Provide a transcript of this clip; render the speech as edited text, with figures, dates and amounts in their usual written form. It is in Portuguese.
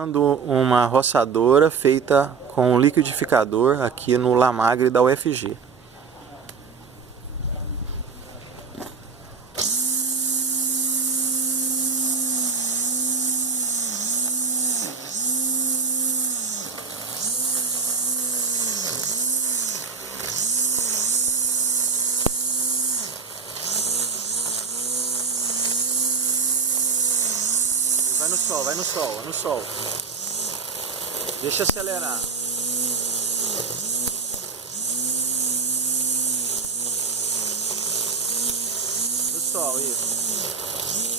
Uma roçadora feita com um liquidificador aqui no Lamagre da UFG. Vai no sol, vai no sol, vai no sol. Deixa acelerar. No sol, isso.